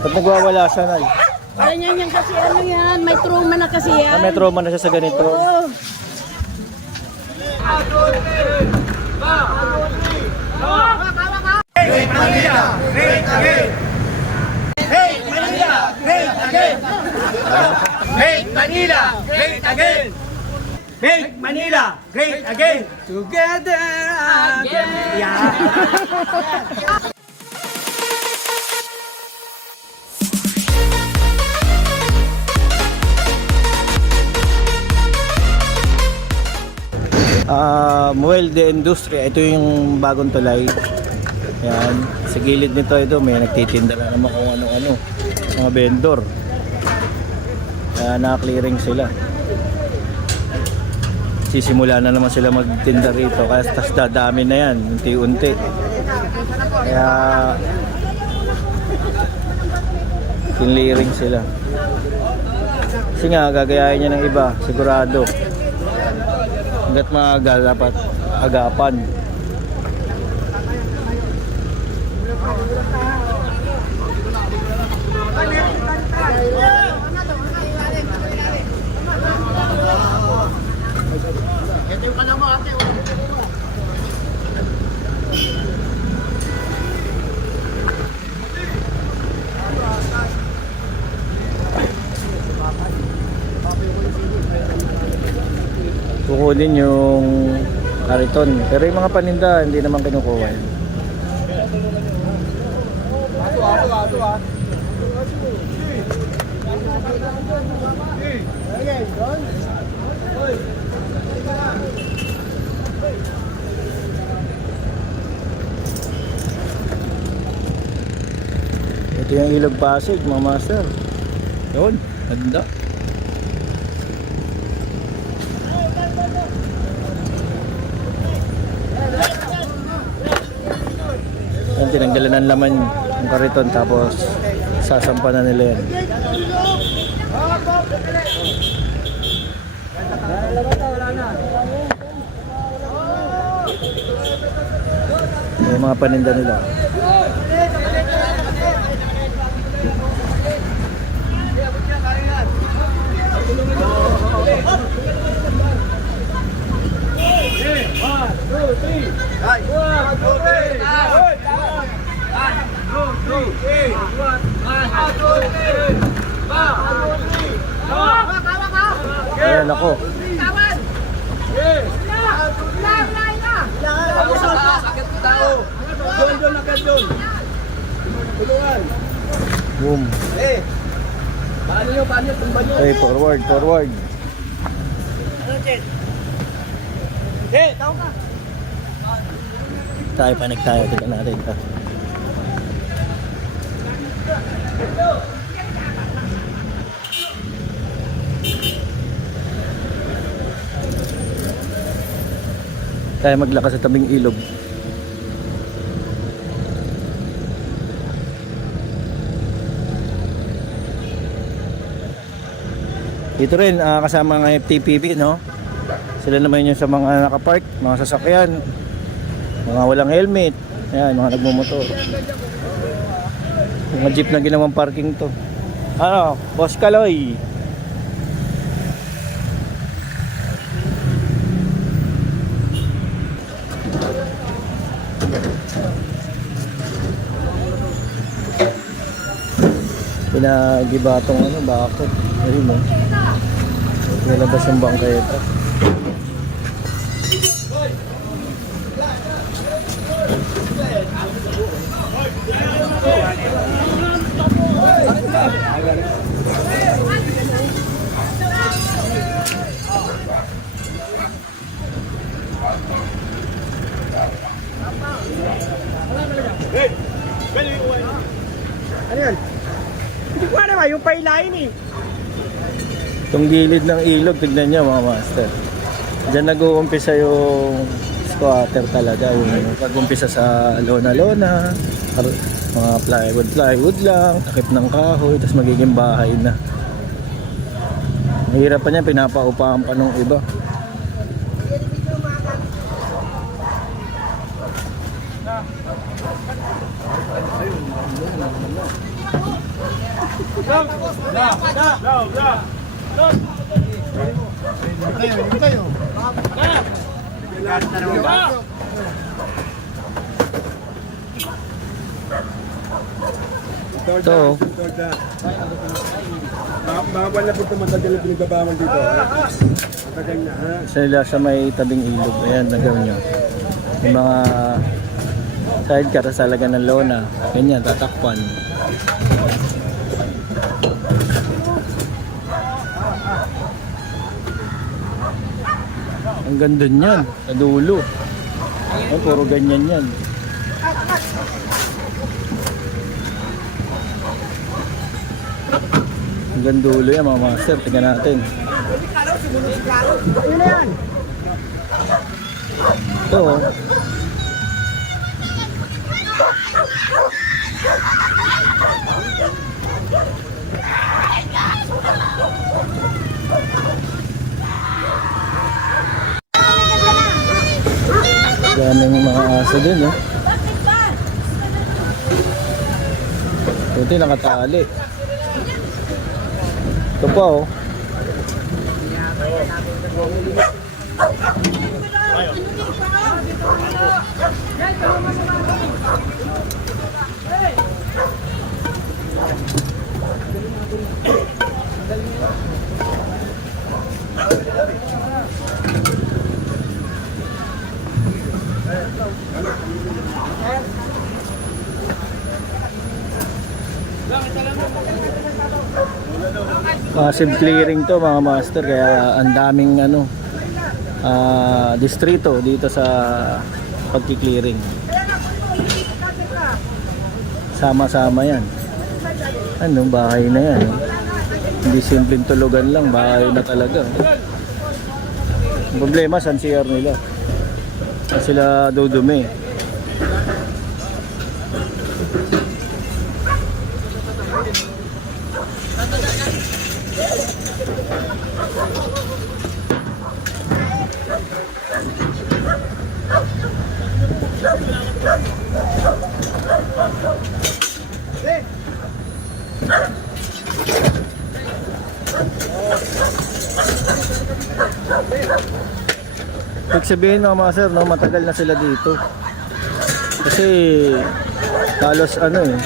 Ba't nagwawala siya, Nay? Ganyan yan kasi ano yan, may trauma na kasi yan. May trauma na siya sa ganito. Oo. Hey Manila, great again! Hey Manila, great again! Make Manila, great again! Make Manila, great again! Together again! Yeah! Muel de Industria, ito yung bagong tulay. Yan, sa gilid nito ito may nagtitinda na naman kung ano-ano, mga vendor. Kaya naka-clearing sila. Sisimula na naman sila magtinda rito, kaya tas dadami na yan unti-unti. Kaya clearing sila. Kasi nga gagayahin niya ng iba, sigurado. Hanggat maaga dapat agapan. Kukunin yung kariton, pero yung mga paninda hindi naman kinukuha. Ito yung Ilog Pasig, mga master. Yun, ganda. Tinanggalan ng laman yung kariton, tapos sasampa na nila yan. Yung mga paninda nila. Ayan ako. Boom. Hey, forward. Tayo, panik tayo. Tignan natin ito. Tayo maglakas sa tabing ilog. Dito rin kasama ng FTPB, no? Sila naman yung sa mga nakapark, mga sasakyan, mga walang helmet, ayan, mga nagmumotor. Mga jeep na ginawang parking to. Ano, Boss Kaloy? Pinagiba tong ano, bakit? Ayun mo. Nilabas yung bangketa. Ano yan? Hindi ko naman yung pailain eh. Itong gilid ng ilog, tignan nyo mga master. Diyan nag-uumpisa yung squatter talaga. Yung nag-uumpisa sa lona-lona, mga plywood lang, takip ng kahoy, tapos magiging bahay na. Mahirap pa niya, pinapaupahan pa nung iba. Ito. Bawal na po ito, matagal na pinagbabawan dito. Matagal na, ha? Sila sa may tabing ilog. Ayan, nagawin nyo. Yung mga sidecar sa talaga ng lona. Ganyan, tatakpan. Ang ganda niyan, sa dulo. Ay, puro ganyan yan. Hanggang dulo yan mga master, tingnan natin. Ano na yan? Ito oh. Daming mga aso din oh. Buti nakatali. Ito pa oh. Massive clearing to mga master, kaya ang daming ano distrito dito sa pagki-clearing. Sama-sama yan. Ano, bahay na yan. Hindi simpleng tulugan lang, bahay na talaga. Ang problema, saan CR nila? Saan sila dudumi? Ibig sabihin mga master, no, matagal na sila dito. Kasi halos ano eh.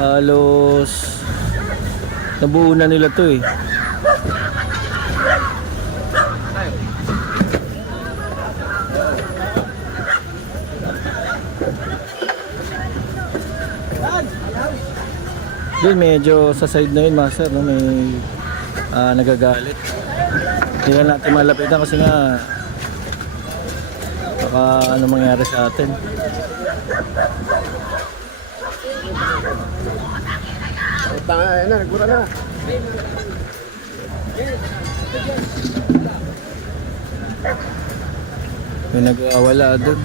Halos nabuo na nila to eh. Doon medyo sa side na yun master, no, may nagagalit. Hindi na natin malapitan kasi nga baka ano mangyari sa atin. Tanga na, nagura na. May nag-awala doon.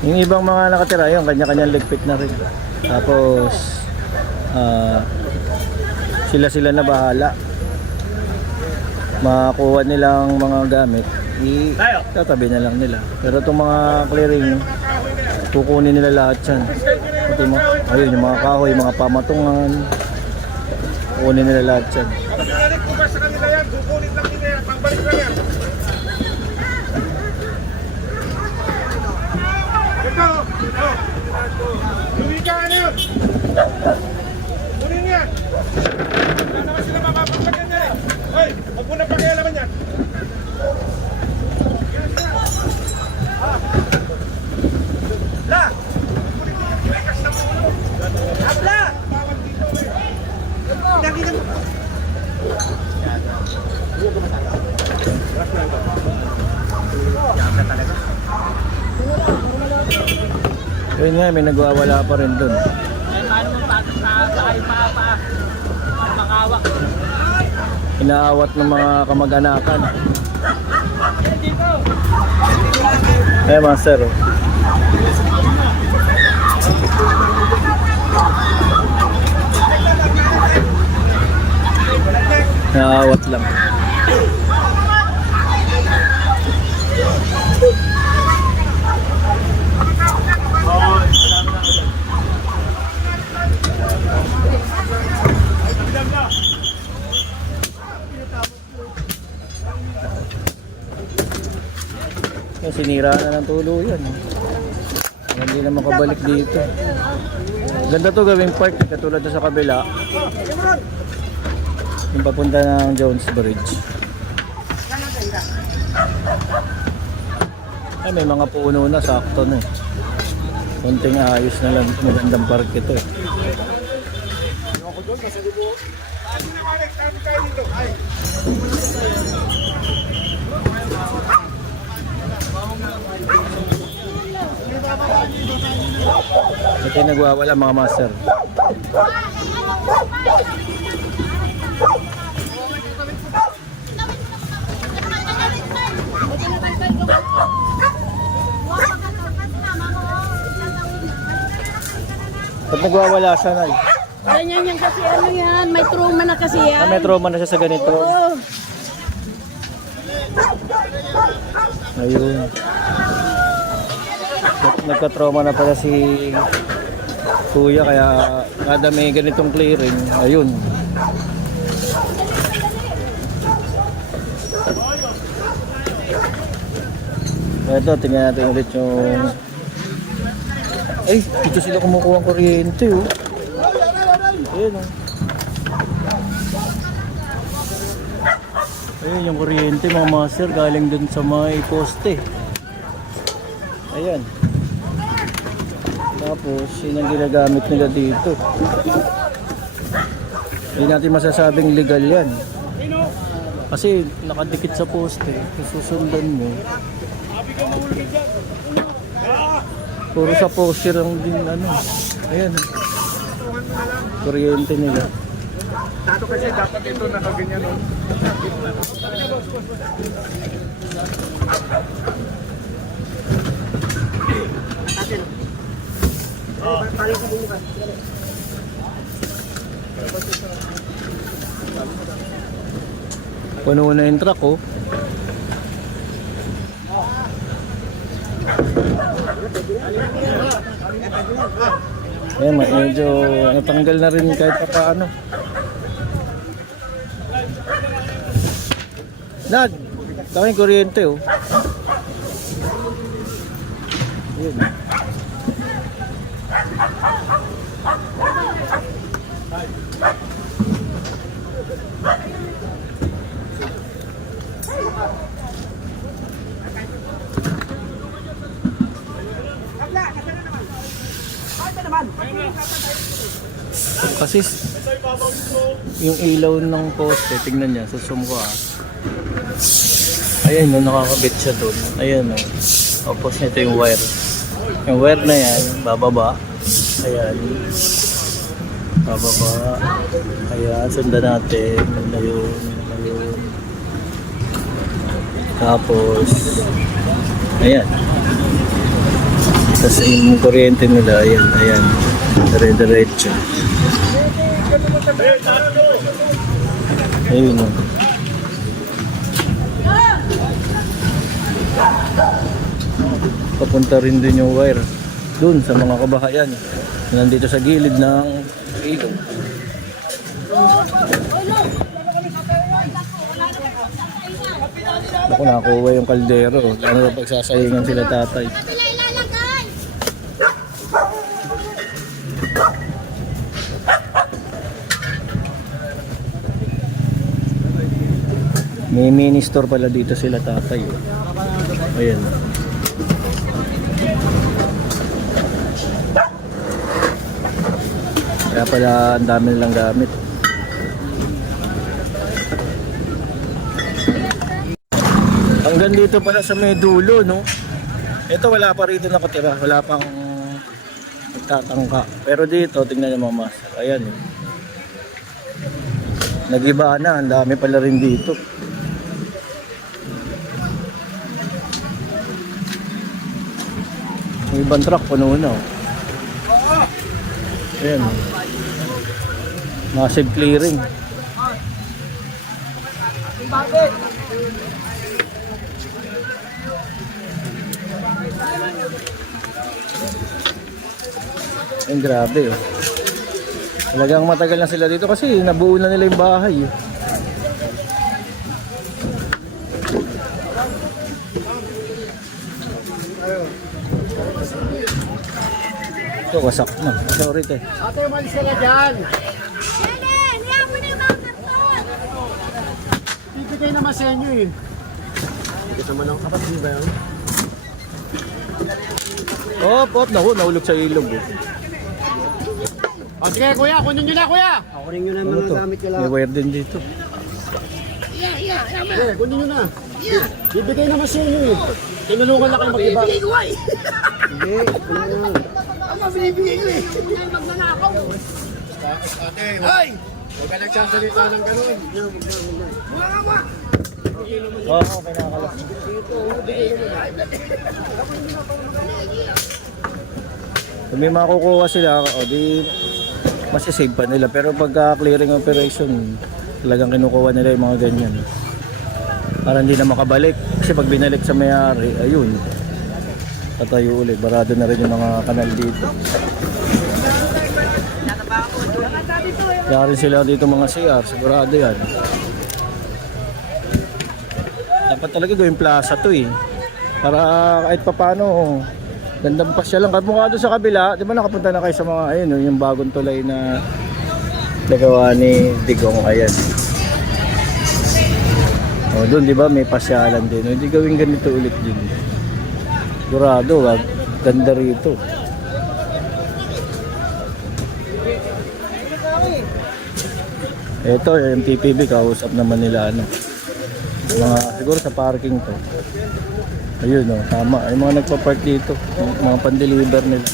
Yung ibang mga nakatira yun, kanya-kanyang ligpit na rin. Tapos sila-sila na bahala. Makakuha nilang mga gamit, tatabi na lang nila. Pero itong mga clearing, kukunin nila lahat yan. Pati mga, ayun, yung mga kahoy, mga pamatungan, kukunin nila lahat yan. Pag-balik ko ba sa kanila yan, kukunin lang nila yan, pagbalik lang yan. Ito, luwi ka ano yun? Kunin yan. Wala naman sila mapapagpagyan yan eh. Hoy, huwag mo na pakialaman yan. La! Kunin ko yung breakers na mo. Abla! Bawal dito eh. Ayun nga, may nagwawala pa rin dun. Inaawat ng mga kamag-anakan. Eh, master. Oh. Naawat lang. Sinira na ng tulo yan. Hindi na makabalik dito. Ganda to gawing park, katulad sa kabila. Yung papunta ng Jones Bridge. Ay, may mga puno na, sakto na eh. Konting ayos na lang, magandang park ito eh. Ito yung nagwawala mga master. Ba't nagwawala siya na? Ganyan yan kasi ano yan, may trauma na kasi yan. May trauma na siya sa ganito. Oo. Ayun. Nagka-trauma na pala si kuya kaya kada may ganitong clearing, ayun. Ito, tingnan natin ulit yung... Ay, dito sila kumukuha ng kuryente oh. Ayun oh. Ayun yung kuryente mga master, galing dun sa may poste. Ayan. Tapos, yun ang ginagamit nila dito. Hindi natin masasabing legal yan. Kasi nakadikit sa poste, susundan mo. Puro sa poste lang din ano. Ayan. Kuryente nila. Tato kasi dapat ito nakaganyan no. Puno na yung truck oh. Ayan, medyo natanggal na rin kahit pa paano. Nad, daming kuryente oh. Ayan. Kasi yung ilaw ng poste, tingnan niya, susum ko ah. Ayan, no, nakakabit siya doon. Ayan, no. Tapos nito yung wire. Yung wire na yan, bababa. Ayan. Bababa. Ayan, sundan natin. Ayun, ayun. Tapos, ayan. Tapos yung kuryente nila, ayan, ayan. Dire-diretso. Ayun, no. Papunta rin din yung wire dun sa mga kabahayan nandito sa gilid ng ilog. Ako nakakuha yung kaldero, ano na pagsasahingan sila tatay. May mini store pala dito sila tatay. Ayan. Kaya pala ang dami nilang gamit. Hanggang dito pala sa may dulo, no? Ito wala pa rito nakatira. Wala pang nagtatangka. Pero dito, tingnan nyo mga master. Ayan eh. Nag-iba na, ang dami pala rin dito. Yung ibang truck, puno na. Ayan. Massive clearing. Ayan, grabe oh. Talagang matagal na sila dito kasi nabuo na nila yung bahay eh. Ito, wasak na. Sorry te. Ate, umalis ka na dyan. Bibigay naman sa inyo eh. Kasama ng kapatid ba yun? Oh, naku, nahulog sa ilog eh. O sige kuya, kunin nyo na kuya. Kunin nyo na Ano to? May wire din dito. Sige, kunin nyo na. Bibigay naman sa inyo eh. Tinulungan na kayo mag-iba. Hindi, kunin nyo na. Ate, hoy! Huwag ka nagsasalita ng gano'n. Oo, okay nakakalap. Kung may makukuha sila, o di masisave pa nila. Pero pagka clearing operation, talagang kinukuha nila yung mga ganyan. Para hindi na makabalik. Kasi pag binalik sa may-ari, ayun. Patayo ulit. Barado na rin yung mga kanal dito. Kaya rin sila dito mga CR. Sigurado yan. Dapat talaga gawing plaza to eh. Para kahit papano, gandang pasya lang. Mukha doon sa kabila, di ba nakapunta na kayo sa mga, ayun, yung bagong tulay na nagawa ni Digong, ayan. O doon, di ba may pasyalan din. O, hindi gawing ganito ulit din. Sigurado, wag. Ganda rito. Ito, yung TPB, kausap naman nila, ano. Siguro sa parking to. Ayun o, tama. Yung mga nagpa-park dito, mga pan-deliver nila.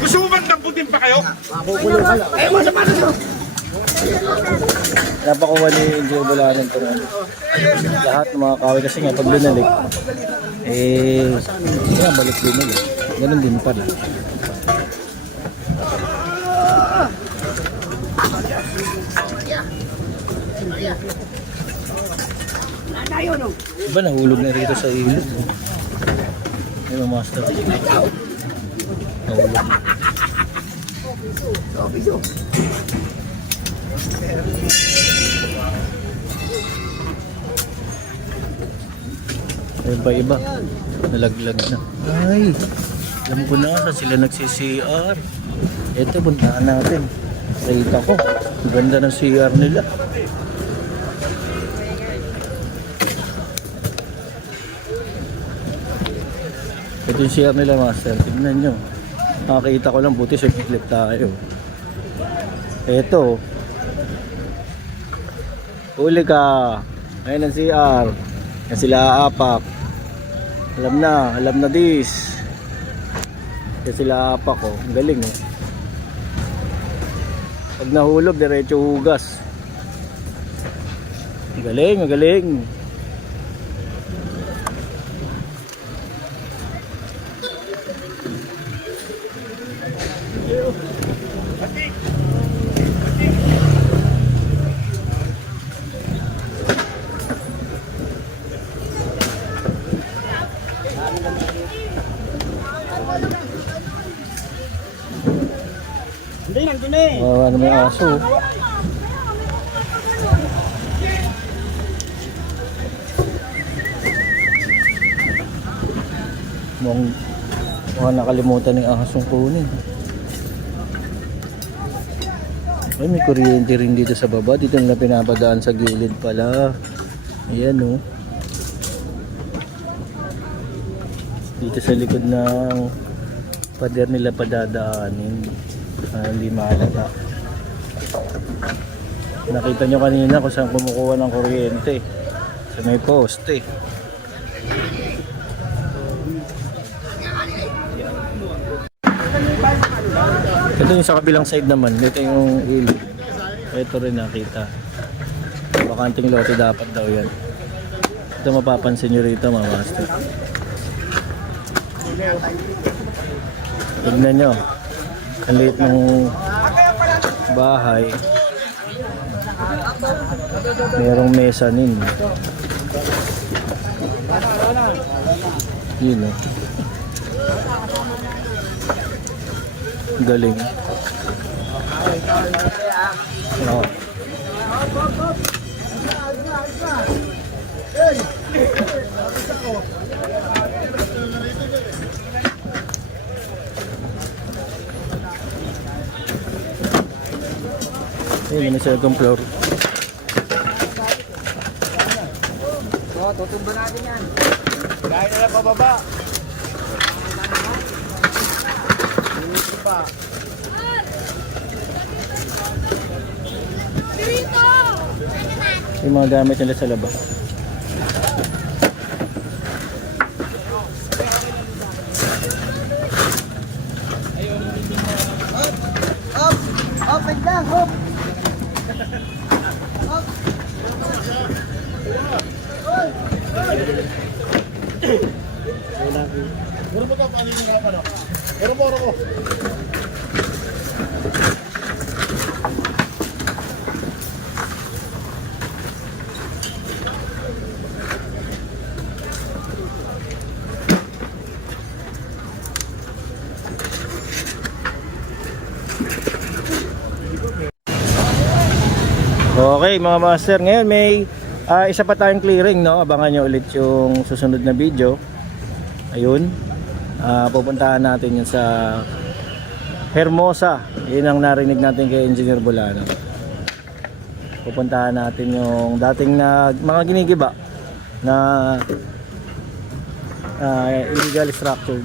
Gusto mo bang tamputin pa kayo? Napakuha ni Enjoy Bulanan itong ano. Lahat ng mga kahoy kasi nga pag binalik, balik din nila. Ganun din pala. Diba nahulog na rito sa ilog? Ayun ang master. Nahulog. Iba-iba. Nalaglag na. Ay! Alam ko na saan sila nagsi-CR. Ito, puntaan natin. Nakita ko. Ang ganda ng CR nila. Ito yung CR nila, master. Tignan nyo. Nakakita ko lang, buti sa clip tayo. Ito. Huli ka. Ayun ang CR. Yan sila apak. Alam na this. Yan sila apak oh. Ang galing oh. Pag nahulog, diretso hugas. Magaling, magaling. Hindi, nandun eh. Ano may aso. Mukhang nakalimutan ng ahas yung kunin. Ay, may kuryente rin dito sa baba. Dito nila pinapadaan sa gilid pala. Ayan oh. Dito sa likod ng pader nila padadaanin. Hindi mahalata. Nakita nyo kanina kung saan kumukuha ng kuryente. Sa may poste. Ito yung sa kabilang side naman. Dito yung ilog. Ito rin nakita. Bakanting lote dapat daw yan. Ito mapapansin nyo rito mga master. Tignan nyo. Ang liit ng bahay. Merong mezzanine. Yun o. Galing. Oo. Ayun, yung second floor. Tutumba natin yan. Dahil na lang pababa. Yung mga gamit nila sa labas. Up and down, hop. Puro mo ito, paano yung mga pano? Puro mo. Okay mga master, ngayon may isa pa tayong clearing, no? Abangan nyo ulit yung susunod na video. Ayun, pupuntahan natin yun sa Hermosa. Yun ang narinig natin kay Engineer Bolano. Pupuntahan natin yung dating na mga ginigiba na illegal structure.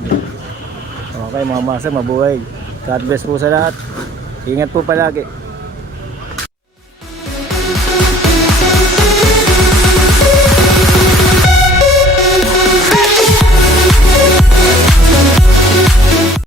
Okay mga master, mabuhay. God bless po sa lahat. Ingat po palagi.